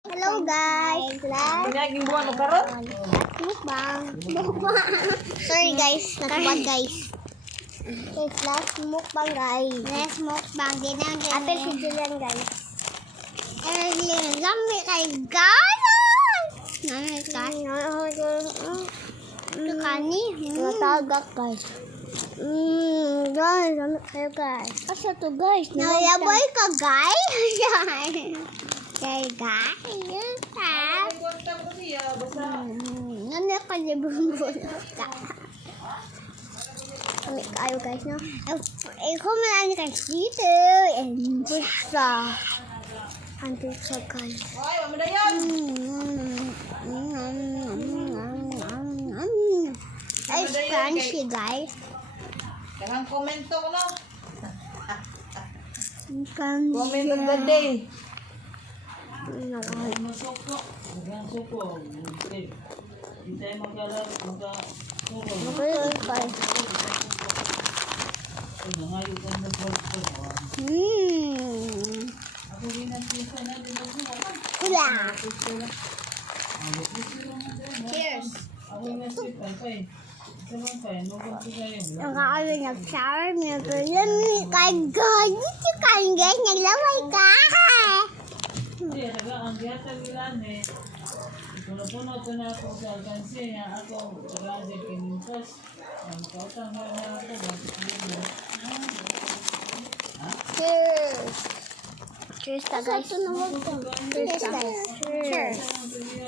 Hello guys, Pinaging buwan mo karon? mukbang. Sorry guys, natubad guys. It's last mukbang guys. Last mukbang din ang ganyan. Apel si Julian guys. Lami kay guys. Ito kani. Natagak guys. Guys, lami kayo guys. Asa to guys? Nayaboy ka guys. Kay guys. Ano ka niya bumbun? Kami kayo guys, no? Kung marami kayo dito, and pizza. Ang pizza guys. Ay, mamadayan! Ay, crunchy guys. Karang komento ko no? Crunchy. Comment of the day. Masoko. Ang suko. Hindi tayo magsuko. Okay, guys. Nangayo ka na po. Ako ginasisa na din ako. Ula. Cheers. Ako ginasisa pa eh. Saman pa eh. Nukong ko kayo. Ang kakalo nag-shower, nag-lami kay God. Dito kayo guys, naglaway ka. Hindi, ang giyata nilan eh. Puno-puno ito na ako sa alkansi. Ako, rade kinintas. Ang kautang na ako. Cheers. Cheers ta guys. Cheers guys. Cheers.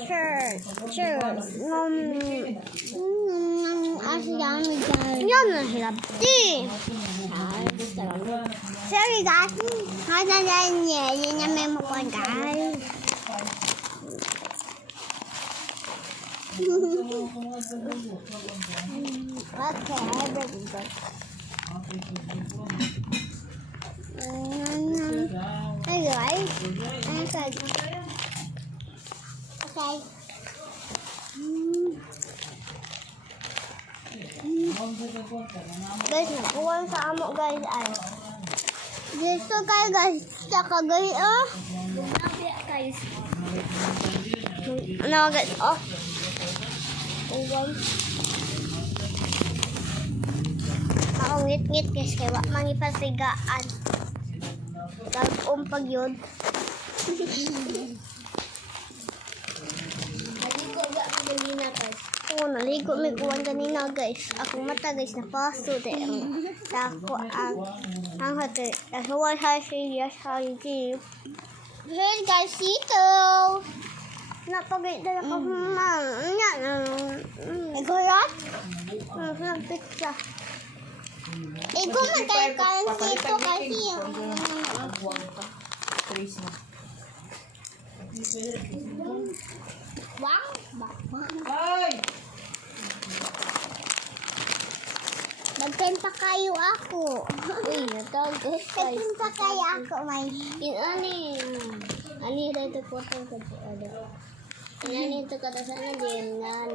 Cheers. Cheers. Yummy guys. Yummy hirapti. Sorry guys. Hada dan niya. Yun yung may mukha guys. Okay, I ready guys. Hey guys. Okay. Guys, nakuha sa amo guys ay. Dito kayo guys. Saka guys oh. Guys. Ano guys oh. Oh guys. Ako ngit-ngit guys kaya wak mangipasigaan. Pag yun. Naligo ba kanina guys? Oo, naligo may kuwan kanina guys. Ako mata guys na paso de. Ako ang hati. Nahuwal ha siya sa jeep. Hey guys, ito. Napagay na ako man. Igorat? Pizza. Ego magkakaroon dito kasi wow, Ay! magkanta kayo ako. Uy, natagos guys. Magkanta kayo ako, may. Ani dito po itong kapuado. Ani ito kata sana din na.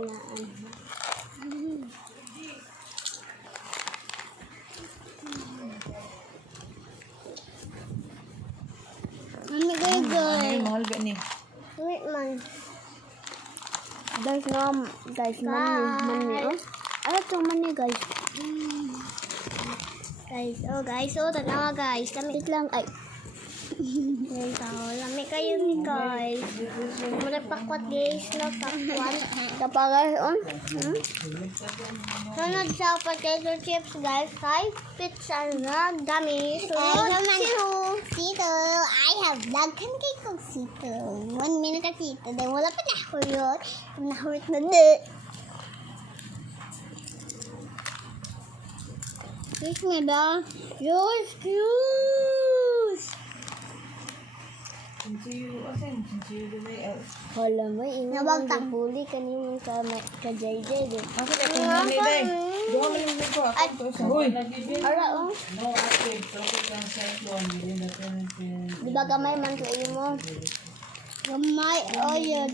Mami Ay, guys. mahal ba ni? Wait man. Guys, money, oh. Ano itong money, guys? Guys, tanawa guys. Kami Lang, ay. guys, lami kayo ni guys. Muna pakwat guys, no pakwat. Kapag, Sunod sa potato chips guys, kay pizza na dami. Sunod sito. I have vlog kan kay kong sito. 1 minute ka sito. Then wala pa na ako yun. Nahulit na di. Kiss me ba? You're excuse. Sinsiyo, asan? Sinsiyo dumay. hala mo, Nawag ta. Puli kanina ka JJ, din. Ako na kung mami day. Doon kami lang ko. Ako to sa. Uy! Ara, oh. No, active. Traffic ang cyclone. Hindi na pinipin. Di ba gamay man kayo mo? Gamay,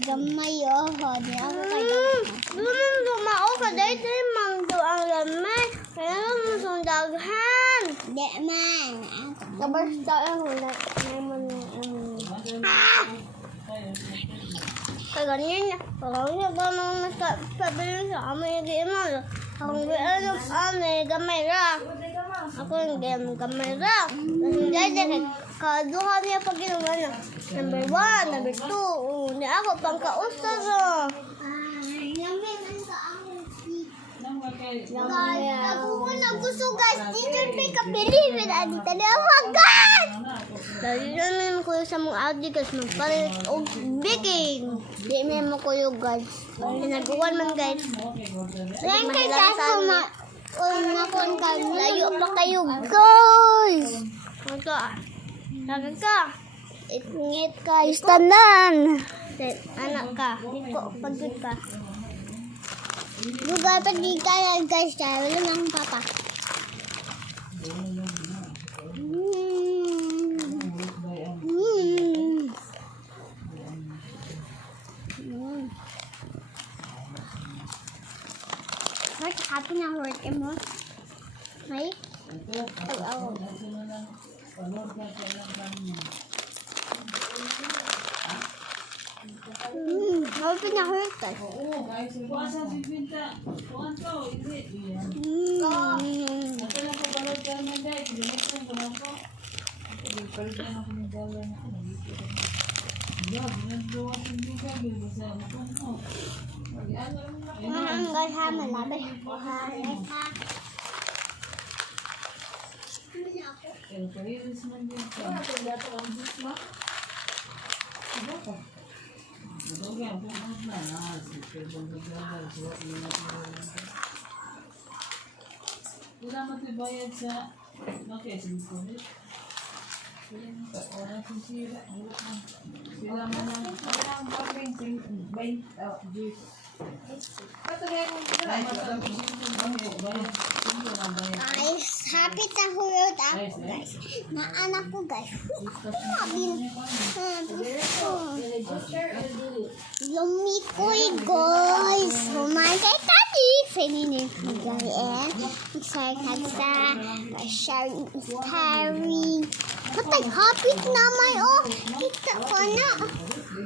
gamay, di ako kayo. Lumao ka, dahil mang doang lamay. Kaya mo sundaghan. Di man. Kabasta ang wala. May man, Ah! Kaya Kaya ganyan. Parang siya ba nang nagpabili sa amin yung mo. Akong ano amin, gamay ra. Ako yung gamay ra. Kasi dahil kaduha niya pag ginawa na. Number 1, number 2. Ni ako pang kausta ra. Guys, gusto guys, teacher make a believe it. Adi tadi guys. Dali namin ko sa mga adi guys, magpalit og baking. Di mo ko yung guys. Nagawan man guys. Yan kay kaso na. Nakon ka, layo pa kayo guys. Ito Lagan ka. Ingit ka. Istanan. Anak ka. Liko, pagod ka. Lugar pa di ka lang guys. Wala ng papa. What happened na hurt mo? May? Ay, happened na hurt ka? Oo, guys. Kuwasa si Pinta. Kuwan ko, hindi. Ito lang po balot ka naman guys. Ginitsan ko lang po. Palitan ako ng dala na ako. Ginagawa sa mga gabi. Basta makon ko. Ang gashama labi. El país man din ka. Wala matibayad sa makesin ko nito. Orang sisira. Sila man ang Ang pag-painting, juice. Guys, happy na hurot ako guys. Na anak ko guys. Lumikoy guys. Humay kay Tati. Feminine ko guys. Magsarkad sa sharing is caring. Patay, happy naman oh. Kita ko na.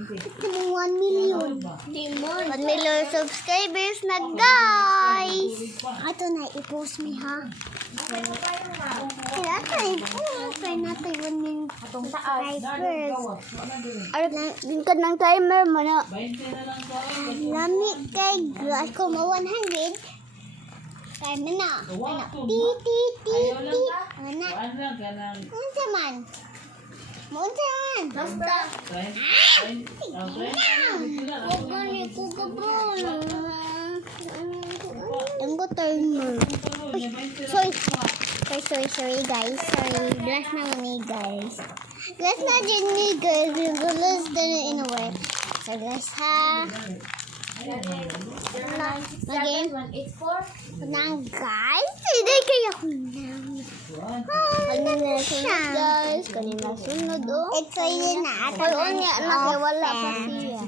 Kita mo 1 million. 1 million subscribers na guys. Ito na, i-post me ha. Kaya tayo i-post. Kaya natin 1 million subscribers. Din ka ng timer mo na. Lami kay guys. Kung mo 100. Kaya mo na. Ti. Ano? Unsa man? Unsa man? Basta. Huwag mo ni kugabon. Ang ko timer. Sorry guys. Sorry. Bless na ni guys. Bless na din ni guys. Bless din in a way. So guys ha. Mag-game. Nang guys. Hindi kaya ko na. Ano na sunod guys? Kanina sunod oh. Ito yun na. Ito yun na. Nakiwala pa siya.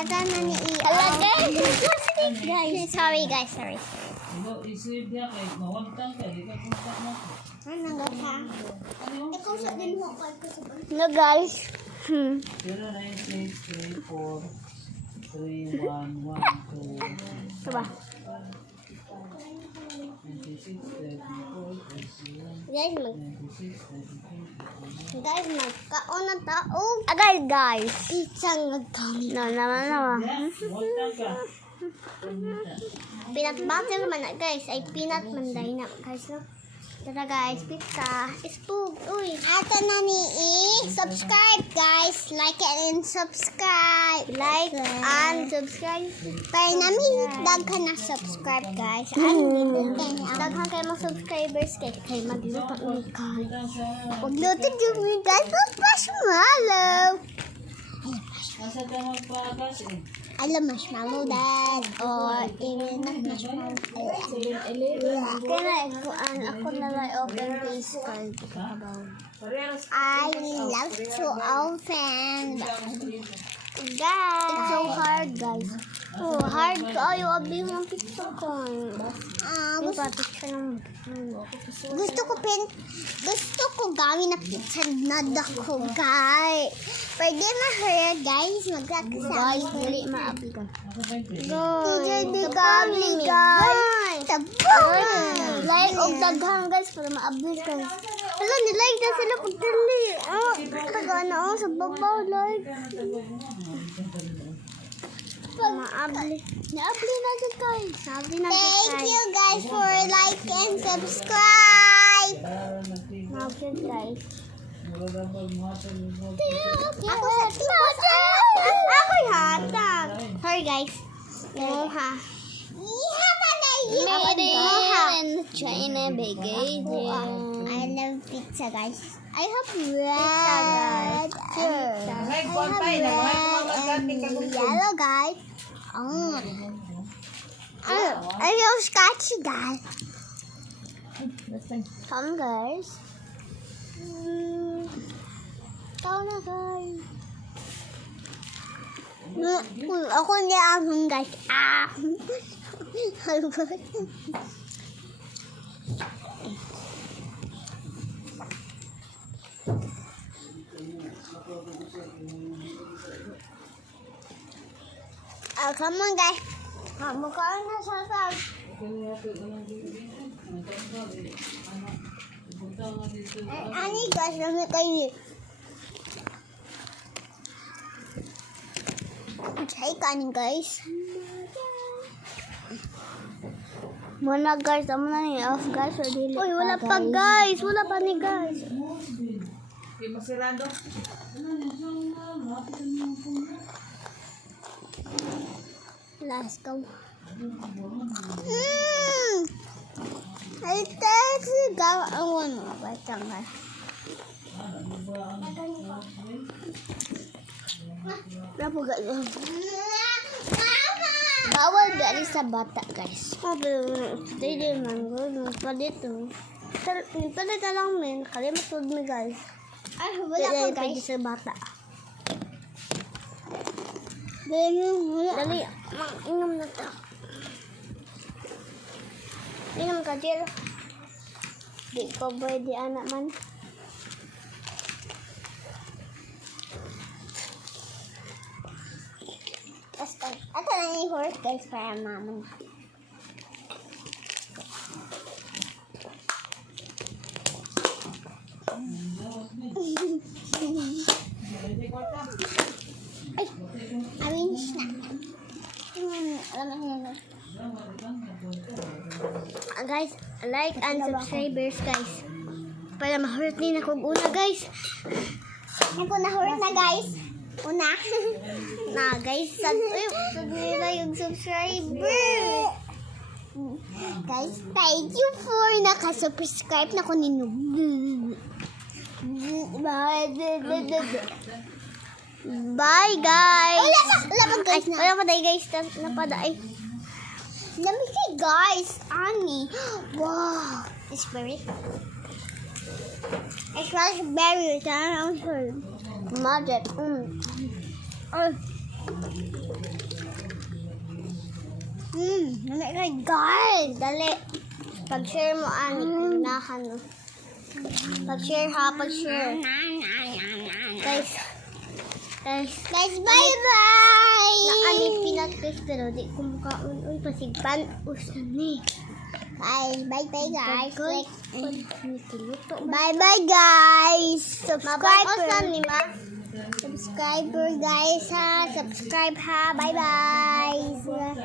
Ito na ni Iya. Hala guys. Sorry guys. Sorry. Isip niya kay mawagtang ka. Di ka punta mo. Ano nga ka? Ikaw sa din mo. No guys. 0963431112. Diba? Guys, magkaon na taog. Guys. Pizza nga kami. No. Peanut butter man na guys. Ay peanut man dahil na guys. No? Tara guys, pizza. Spoog. Uy. Ato na ni subscribe guys. Like and subscribe. Like and subscribe. Para namin daghan na subscribe guys. Daghan kayo mga subscribers kay magluto ni Kai. Magluto ni guys. Marshmallow. Asa ka magpakas eh? Alam, marshmallow dad. Or even not marshmallow. Kaya ako na lang open face card. I love to open. Guys. It's so hard guys. Oh, hard kayo abi ng pizza ko. Gusto ko gawin na pizza na dako, guys. Pwede mahara, guys. Guys, dali maabi ka. Guys. Like og daghan, guys, para maabi ka. Hello, nilike na sila pag dali. Taga na ako sa babaw, like. Maabli. Naabli na dyan, guys. Thank you, guys, for like and subscribe. Maabli, guys. Ako hatag. Sorry, guys. Moha. China bagay. I love pizza, guys. I have red. Yellow, guys. I love scratchy, guys. Come, guys. Come na, guys. Ako niya ang guys. Come on, guys. Mukhaan na sa sal. Ani, guys, namin kayo. Chay kanin, guys. Muna, guys. Tama na ni off, guys. Uy, wala pa, guys. Wala pa ni, guys. Okay, masirado. Let's go. Ay, tayo gawa ang wano. Batang, guys. Napuga yun. Bawal dari sa bata, guys. Stay din man, guys. Palito. Palito lang, men. Kalimatod mi, guys. Ay, wala pa, guys. Sa bata. Dali. Inom na ito. Inom ka, Jill. Di ko pwede, anak man. Ito na yung horse, guys, para mama. Ay, arrange na. Guys, like and subscribers, guys. Para ma-hurt din ako una, guys. Ako na-hurt na, guys. Una. Na, guys, sag nila yung subscriber. Guys, thank you for nakasubscribe na ko ninyo. Bye, guys. Wala pa, guys. Wala pa tayo, guys. Napaday. Let me see, guys. Ani. Wow. It's very. It's raspberry. I'm sure. Magic. Dali, guys. Dali. Pag-share mo, Ani. Unahan mo. Pag-share, ha. Pag-share. Guys. Guys, bye-bye! Naanip pinat-guys, pero di ko mukhaon. Uy, pasigpan. Usan ni. Guys, bye-bye, guys. Bye-bye, guys! Subscriber. Subscriber, guys, ha. Subscribe, ha. Bye-bye!